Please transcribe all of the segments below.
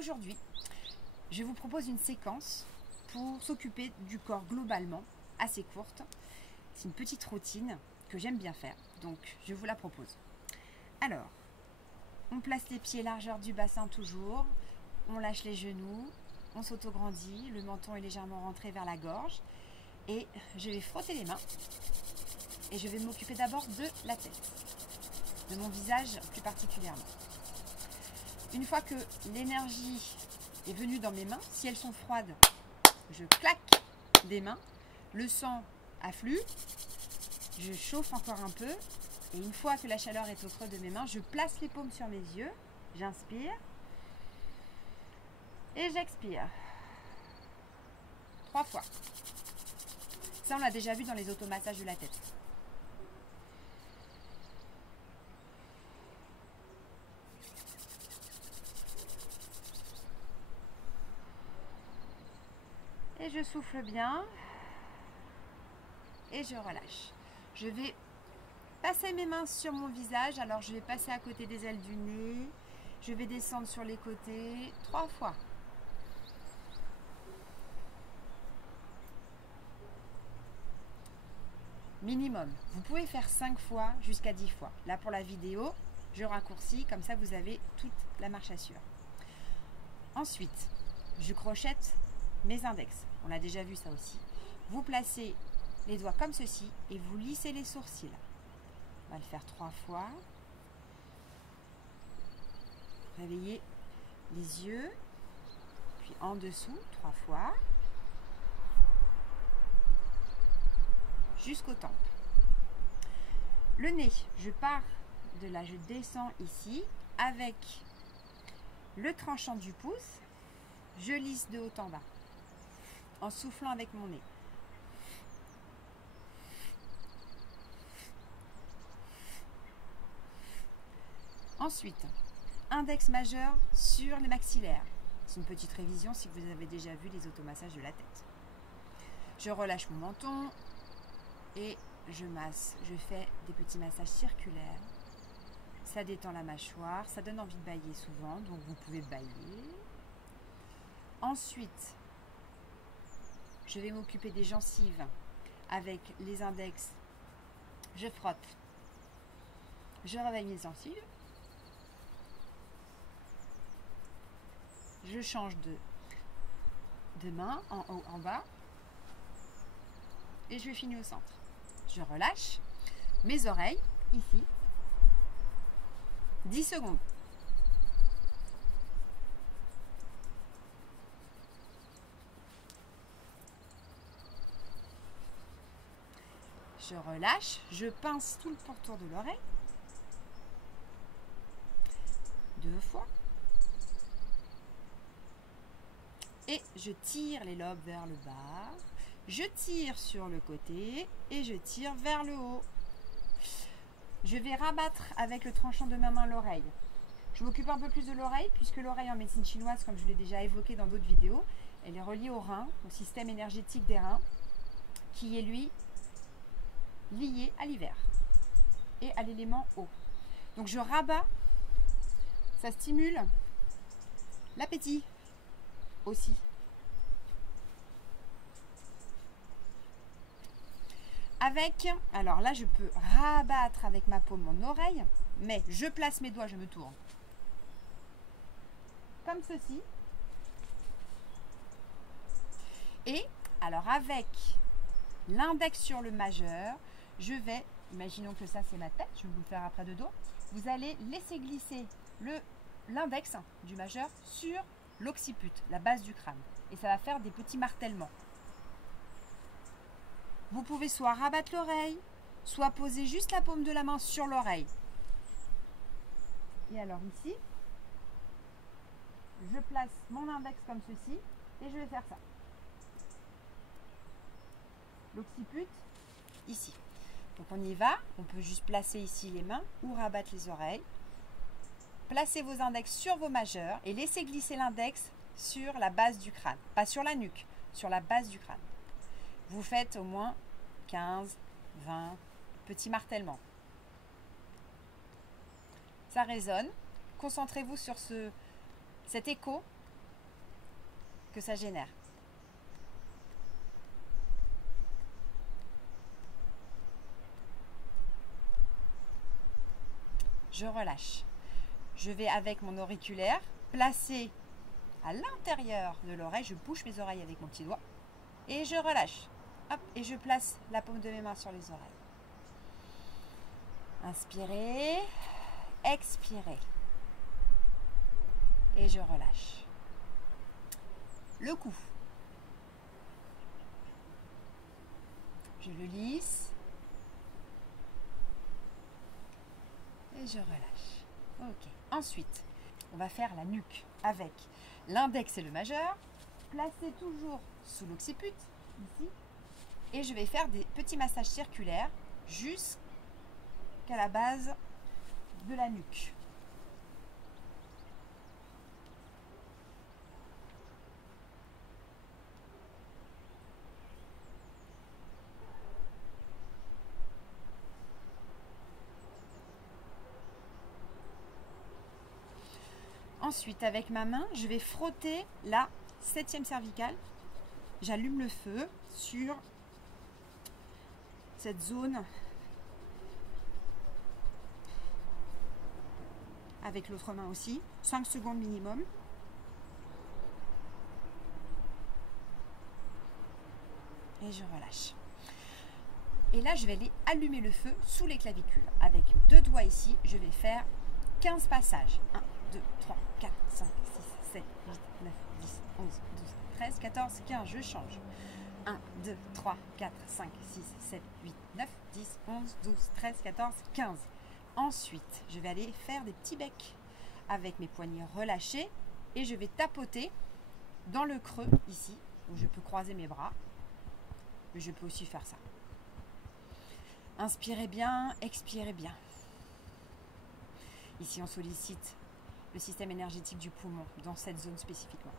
aujourd'hui, je vous propose une séquence pour s'occuper du corps globalement, assez courte. C'est une petite routine que j'aime bien faire, donc je vous la propose. Alors, on place les pieds largeur du bassin toujours, on lâche les genoux, on s'auto-grandit, le menton est légèrement rentré vers la gorge et je vais frotter les mains et je vais m'occuper d'abord de la tête, de mon visage plus particulièrement. Une fois que l'énergie est venue dans mes mains, si elles sont froides, je claque des mains, le sang afflue, je chauffe encore un peu et une fois que la chaleur est au creux de mes mains, je place les paumes sur mes yeux, j'inspire et j'expire. 3 fois. Ça, on l'a déjà vu dans les automassages de la tête. Et je souffle bien et je relâche. Je vais passer mes mains sur mon visage. Alors je vais passer à côté des ailes du nez. Je vais descendre sur les côtés 3 fois. Minimum. Vous pouvez faire 5 fois jusqu'à 10 fois. Là pour la vidéo, je raccourcis, comme ça vous avez toute la marche à suivre. Ensuite, je crochette mes index. On l'a déjà vu ça aussi. Vous placez les doigts comme ceci et vous lissez les sourcils. On va le faire 3 fois. Réveillez les yeux. Puis en dessous, 3 fois. Jusqu'aux tempes. Le nez, je pars de là, je descends ici avec le tranchant du pouce. Je lisse de haut en bas en soufflant avec mon nez. Ensuite, index majeur sur les maxillaires. C'est une petite révision si vous avez déjà vu les automassages de la tête. Je relâche mon menton et je masse. Je fais des petits massages circulaires. Ça détend la mâchoire, ça donne envie de bâiller souvent, donc vous pouvez bâiller. Ensuite, je vais m'occuper des gencives avec les index. Je frotte. Je réveille mes gencives. Je change de main en haut, en bas. Et je finis au centre. Je relâche mes oreilles ici. 10 secondes. Je relâche, je pince tout le pourtour de l'oreille. 2 fois. Et je tire les lobes vers le bas. Je tire sur le côté et je tire vers le haut. Je vais rabattre avec le tranchant de ma main l'oreille. Je m'occupe un peu plus de l'oreille puisque l'oreille en médecine chinoise, comme je l'ai déjà évoqué dans d'autres vidéos, elle est reliée au rein, au système énergétique des reins, qui est lui lié à l'hiver et à l'élément eau. Donc je rabats, ça stimule l'appétit aussi. Avec, alors là je peux rabattre avec ma paume mon oreille, mais je place mes doigts, je me tourne. Comme ceci. Et alors avec l'index sur le majeur, je vais, imaginons que ça c'est ma tête, je vais vous le faire après de dos, vous allez laisser glisser l'index du majeur sur l'occiput, la base du crâne. Et ça va faire des petits martèlements. Vous pouvez soit rabattre l'oreille, soit poser juste la paume de la main sur l'oreille. Et alors ici, je place mon index comme ceci et je vais faire ça. L'occiput, ici. Donc on y va, on peut juste placer ici les mains ou rabattre les oreilles. Placez vos index sur vos majeurs et laissez glisser l'index sur la base du crâne. Pas sur la nuque, sur la base du crâne. Vous faites au moins 15, 20 petits martèlements. Ça résonne. Concentrez-vous sur cet écho que ça génère. Je relâche. Je vais avec mon auriculaire placer à l'intérieur de l'oreille, je bouche mes oreilles avec mon petit doigt et je relâche. Hop, et je place la paume de mes mains sur les oreilles. Inspirez, expirez. Et je relâche. Le cou. Je le lisse. Et je relâche. Ok. Ensuite, on va faire la nuque avec l'index et le majeur. Placez toujours sous l'occiput, ici. Et je vais faire des petits massages circulaires jusqu'à la base de la nuque. Ensuite, avec ma main, je vais frotter la 7e cervicale. J'allume le feu sur cette zone avec l'autre main aussi. 5 secondes minimum. Et je relâche. Et là, je vais aller allumer le feu sous les clavicules. Avec 2 doigts ici, je vais faire 15 passages. 1, 2, 3, 4, 5, 6, 7, 8, 9, 10, 11, 12, 13, 14, 15. Je change. 1, 2, 3, 4, 5, 6, 7, 8, 9, 10, 11, 12, 13, 14, 15. Ensuite, je vais aller faire des petits becs avec mes poignets relâchés et je vais tapoter dans le creux ici où je peux croiser mes bras. Mais je peux aussi faire ça. Inspirez bien, expirez bien. Ici, on sollicite le système énergétique du poumon dans cette zone spécifiquement.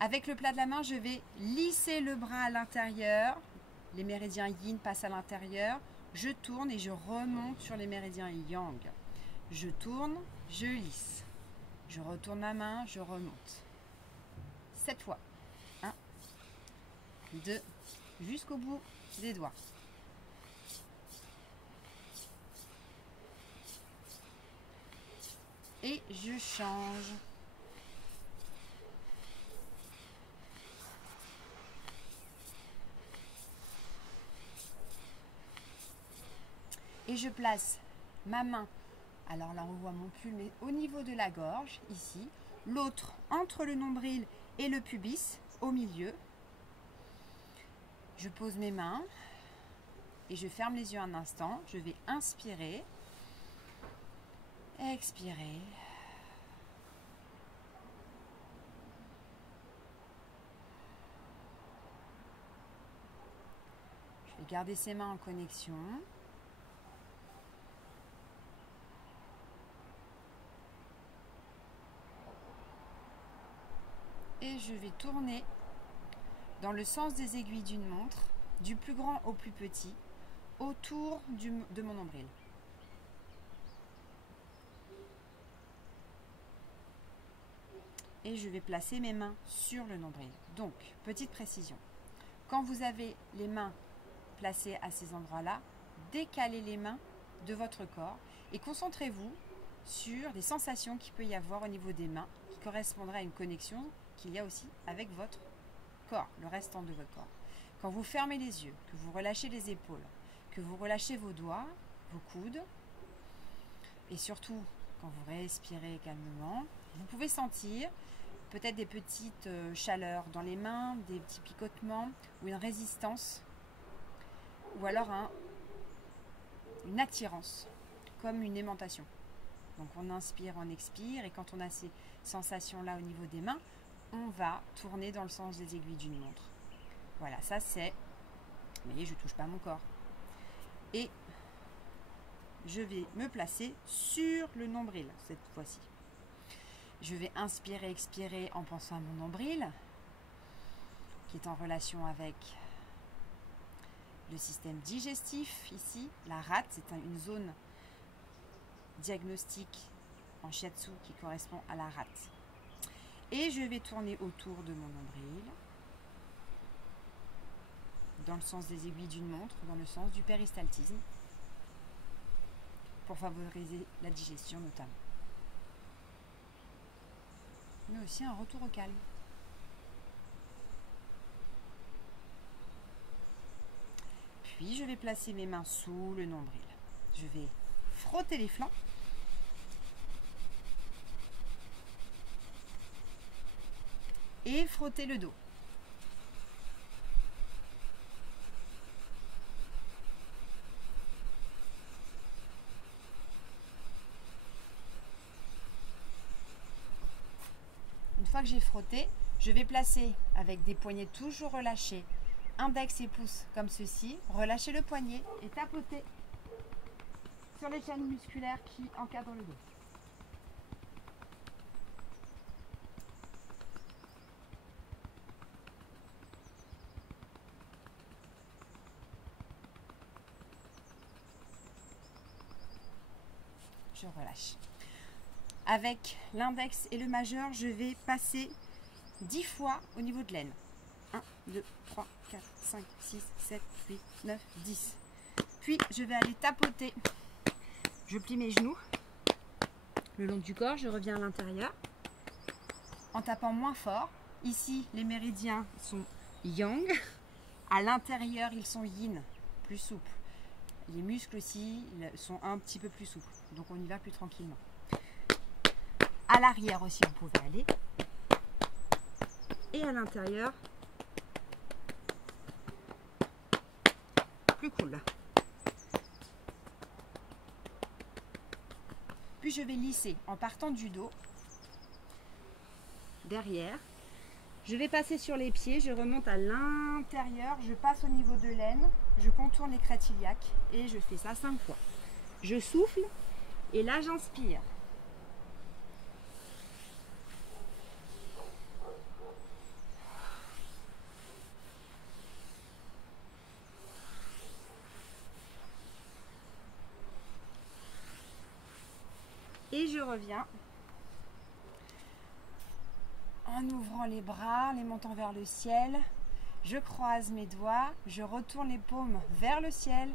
Avec le plat de la main, je vais lisser le bras à l'intérieur. Les méridiens yin passent à l'intérieur. Je tourne et je remonte sur les méridiens yang. Je tourne, je lisse. Je retourne ma main, je remonte. 7 fois. 1, 2, jusqu'au bout des doigts. Et je change. Et je place ma main, alors là on voit mon pull, mais au niveau de la gorge, ici. L'autre entre le nombril et le pubis, au milieu. Je pose mes mains et je ferme les yeux un instant. Je vais inspirer, expirer. Je vais garder ces mains en connexion. Et je vais tourner dans le sens des aiguilles d'une montre, du plus grand au plus petit, autour de mon nombril. Et je vais placer mes mains sur le nombril. Donc, petite précision, quand vous avez les mains placées à ces endroits-là, décalez les mains de votre corps et concentrez-vous sur des sensations qu'il peut y avoir au niveau des mains qui correspondraient à une connexion qu'il y a aussi avec votre corps, le restant de votre corps. Quand vous fermez les yeux, que vous relâchez les épaules, que vous relâchez vos doigts, vos coudes, et surtout quand vous respirez calmement, vous pouvez sentir peut-être des petites chaleurs dans les mains, des petits picotements ou une résistance, ou alors une attirance, comme une aimantation. Donc on inspire, on expire, et quand on a ces sensations-là au niveau des mains, on va tourner dans le sens des aiguilles d'une montre. Voilà, ça c'est... Vous voyez, je ne touche pas mon corps. Et je vais me placer sur le nombril cette fois-ci. Je vais inspirer, expirer en pensant à mon nombril, qui est en relation avec le système digestif ici. La rate, c'est une zone diagnostique en shiatsu qui correspond à la rate. Et je vais tourner autour de mon nombril, dans le sens des aiguilles d'une montre, dans le sens du péristaltisme, pour favoriser la digestion notamment. Mais aussi un retour au calme. Puis je vais placer mes mains sous le nombril. Je vais frotter les flancs. Et frotter le dos. Une fois que j'ai frotté, je vais placer avec des poignets toujours relâchés, index et pouce comme ceci, relâcher le poignet et tapoter sur les chaînes musculaires qui encadrent le dos. Je relâche. Avec l'index et le majeur, je vais passer 10 fois au niveau de l'aine. 1, 2, 3, 4, 5, 6, 7, 8, 9, 10. Puis je vais aller tapoter. Je plie mes genoux le long du corps, je reviens à l'intérieur en tapant moins fort. Ici, les méridiens sont yang. À l'intérieur, ils sont yin, plus souples. Les muscles aussi sont un petit peu plus souples. Donc on y va plus tranquillement. À l'arrière aussi, vous pouvez aller. Et à l'intérieur, plus cool. Puis je vais lisser en partant du dos, derrière. Je vais passer sur les pieds, je remonte à l'intérieur, je passe au niveau de l'aine, je contourne les crêtes iliaques et je fais ça 5 fois. Je souffle et là j'inspire. Et je reviens en ouvrant les bras, les montant vers le ciel. Je croise mes doigts, je retourne les paumes vers le ciel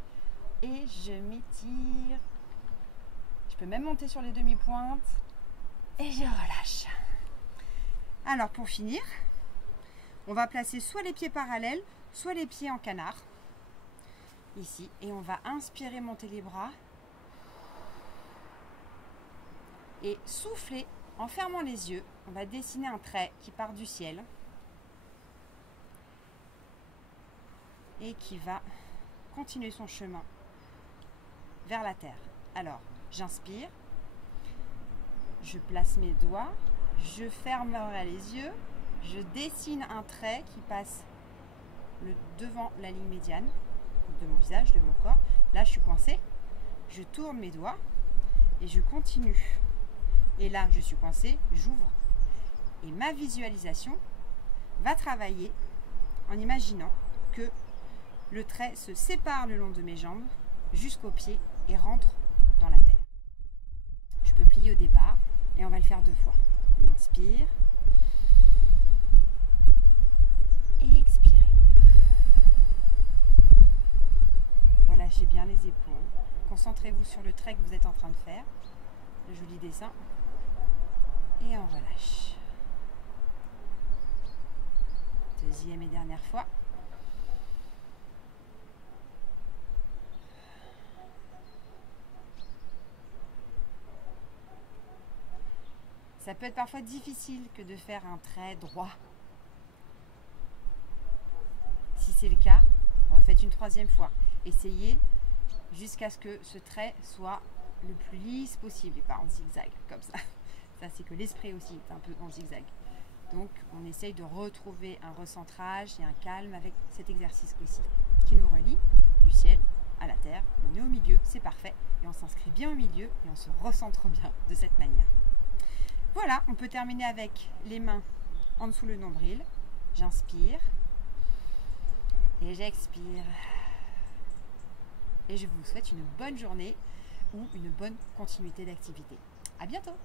et je m'étire. Je peux même monter sur les demi-pointes et je relâche. Alors pour finir, on va placer soit les pieds parallèles, soit les pieds en canard. Ici, et on va inspirer, monter les bras. Et souffler en fermant les yeux. On va dessiner un trait qui part du ciel et qui va continuer son chemin vers la terre. Alors, j'inspire, je place mes doigts, je fermerai les yeux, je dessine un trait qui passe devant la ligne médiane de mon visage, de mon corps. Là, je suis coincée, je tourne mes doigts et je continue. Et là, je suis coincée, j'ouvre. Et ma visualisation va travailler en imaginant que le trait se sépare le long de mes jambes jusqu'aux pieds et rentre dans la terre. Je peux plier au départ et on va le faire 2 fois. On inspire et expirez. Relâchez bien les épaules. Concentrez-vous sur le trait que vous êtes en train de faire. Le joli dessin. Et on relâche. Deuxième et dernière fois. Ça peut être parfois difficile que de faire un trait droit. Si c'est le cas, refaites une 3e fois. Essayez jusqu'à ce que ce trait soit le plus lisse possible et pas en zigzag comme ça. Ça, c'est que l'esprit aussi est un peu en zigzag. Donc, on essaye de retrouver un recentrage et un calme avec cet exercice aussi qui nous relie du ciel à la terre. On est au milieu, c'est parfait. Et on s'inscrit bien au milieu et on se recentre bien de cette manière. Voilà, on peut terminer avec les mains en dessous le nombril. J'inspire et j'expire. Et je vous souhaite une bonne journée ou une bonne continuité d'activité. À bientôt!